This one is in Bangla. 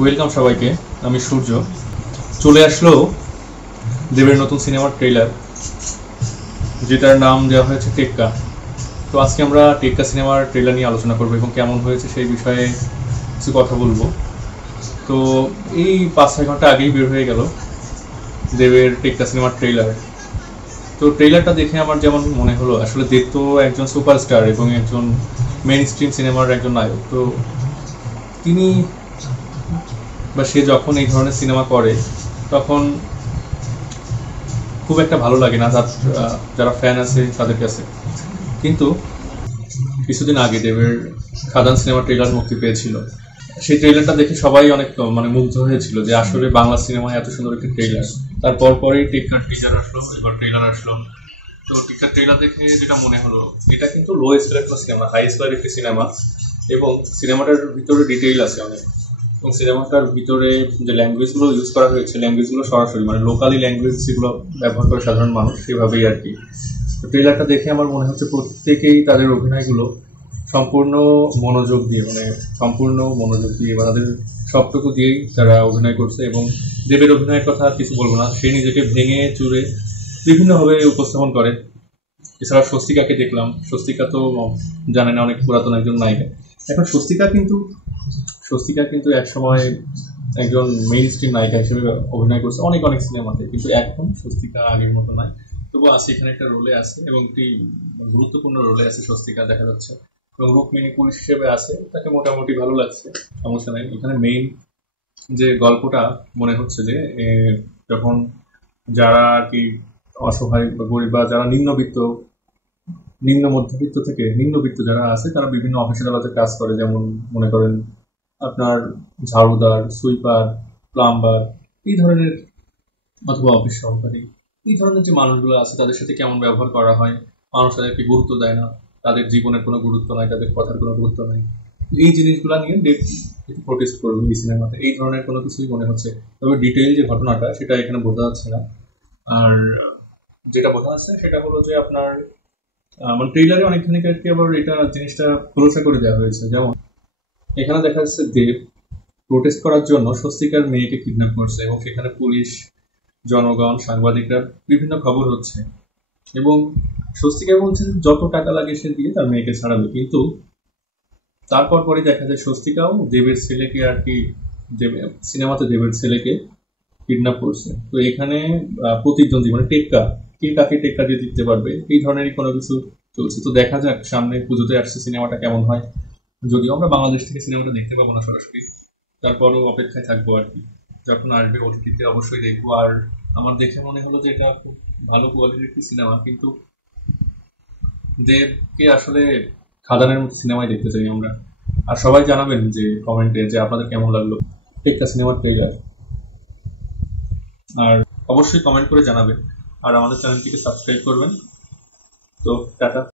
ওয়েলকাম সবাইকে। আমি সূর্য। চলে আসলো দেবের নতুন সিনেমার ট্রেইলার, যেটার নাম দেওয়া হয়েছে টেক্কা। তো আজকে আমরা টেক্কা সিনেমার ট্রেইলার নিয়ে আলোচনা করবো এবং কেমন হয়েছে সেই বিষয়ে কিছু কথা বলবো। তো এই 5-6 ঘন্টা আগেই বের হয়ে গেল দেবের টেক্কা সিনেমার ট্রেইলার। তো ট্রেইলারটা দেখে আমার যেমন মনে হলো, আসলে দেব তো একজন সুপারস্টার এবং একজন মেইন স্ট্রিম সিনেমার একজন নায়ক। তো তিনি বা সে যখন এই ধরনের সিনেমা করে তখন খুব একটা ভালো লাগে না যারা ফ্যান আছে তাদের কাছে। কিন্তু কিছুদিন আগে দেবের খাদান সিনেমা ট্রেলার মুক্তি পেয়েছিল। সেই ট্রেলারটা দেখে সবাই অনেক মুগ্ধ হয়েছিল যে আসলে বাংলা সিনেমায় এত সুন্দর একটি ট্রেলার। তারপর পরেই টেক্কার টিজার আসলো, এবার ট্রেলার আসলো। তো টেক্কার ট্রেলার দেখে যেটা মনে হলো, এটা কিন্তু লো স্কেলের একটা সিনেমা, হাই স্কেলের একটি সিনেমা এবং সিনেমাটার ভিতরে ডিটেইল আছে অনেক। এবং সিনেমাটার ভিতরে যে ল্যাঙ্গুয়েজগুলো ইউজ করা হয়েছে, ল্যাঙ্গুয়েজগুলো সরাসরি মানে লোকালি ল্যাঙ্গুয়েজ যেগুলো ব্যবহার করে সাধারণ মানুষ, সেভাবেই আর কি। তো ট্রেলারটা দেখে আমার মনে হচ্ছে প্রত্যেকেই তাদের অভিনয়গুলো সম্পূর্ণ মনোযোগ দিয়ে, সম্পূর্ণ মনোযোগ দিয়ে বা তাদের সবটুকু দিয়েই তারা অভিনয় করছে। এবং দেবের অভিনয়ের কথা আর কিছু বলবো না, সে নিজেকে ভেঙে চুরে বিভিন্নভাবে উপস্থাপন করে। এছাড়া স্বস্তিকাকে দেখলাম। স্বস্তিকা তো জানে না, অনেক পুরাতন একজন নায়িকা। এখন স্বস্তিকা কিন্তু একসময় একজন মেইন স্ট্রিম নায়িকা হিসেবে অভিনয় করছে অনেক অনেক সিনেমাতে, কিন্তু এখন স্বস্তিকা আগের মতো নয়। তবুও আছে, এখানে একটা রোলে আছে এবং একটি গুরুত্বপূর্ণ রোলে আছে স্বস্তিকা, দেখা যাচ্ছে। এবং রুক্মিণী পুলিশ হিসেবে আছে, তাকে মোটামুটি ভালো লাগছে, সমস্যা নেই। এখানে মেইন যে গল্পটা মনে হচ্ছে যে যখন যারা আর কি অসহায় বা গরিব বা যারা নিম্ন মধ্যবিত্ত থেকে নিম্নবিত্ত যারা আছে, তারা বিভিন্ন অফিস আদালতে কাজ করে, যেমন মনে করেন আপনার ঝাড়ুদার, সুইপার, প্লাম্বার, এই ধরনের, অথবা অফিস সহকারী, এই ধরনের যে মানুষগুলো আছে তাদের সাথে কেমন ব্যবহার করা হয়, মানুষ তাদেরকে গুরুত্ব দেয় না, তাদের জীবনের কোনো গুরুত্ব নাই, তাদের কথার কোনো গুরুত্ব নাই। এই জিনিসগুলো নিয়ে দেব একটু প্রোটেস্ট করবে এই সিনেমাতে, এই ধরনের কোনো কিছুই মনে হচ্ছে। তবে ডিটেইল যে ঘটনাটা সেটা এখানে বোঝা যাচ্ছে না। আর যেটা বোঝা যাচ্ছে সেটা হলো যে আপনার মানে ট্রেইলারে অনেকখানি আর কি আবার এটা জিনিসটা খোলসা করে দেওয়া হয়েছে। যেমন এখানে দেখা যাচ্ছে দেব প্রোটেস্ট করার জন্য স্বস্তিকার মেয়েকে কিডন্যাপ করছে এবং সেখানে পুলিশ, জনগণ, সাংবাদিকরা বিভিন্ন খবর হচ্ছে এবং স্বস্তিকা বলছে যত টাকা লাগে সে দিয়ে তার মেয়েকে ছাড়াবে। কিন্তু তারপর পরে দেখা যায় স্বস্তিকাও দেবের ছেলেকে আর কি, সিনেমাতে দেবের ছেলেকে কিডন্যাপ করছে। তো এখানে প্রতিদ্বন্দ্বী মানে টেক্কা, কে কাকে টেক্কা দিয়ে দিতে পারবে, এই ধরনেরই কোনো কিছু চলছে। তো দেখা যাক সামনে পুজোতে আসছে সিনেমাটা কেমন হয়। যদিও আমরা বাংলাদেশ থেকে সিনেমাটা দেখতে পাবো না সরাসরি, তারপরও অপেক্ষায় থাকবো আর কি। যখন আসবে ওটিটিতে অবশ্যই দেখবো। আর আমার দেখে মনে হলো যে এটা খুব ভালো কোয়ালিটির একটি সিনেমা, কিন্তু দেবকে আসলে খাদানের মতো সিনেমায় দেখতে চাই আমরা। আর সবাই জানাবেন যে কমেন্টে যে আপনাদের কেমন লাগলো টেক্কা সিনেমার ট্রেইলার, আর অবশ্যই কমেন্ট করে জানাবেন। আর আমাদের চ্যানেলটিকে সাবস্ক্রাইব করবেন। তো টাটা।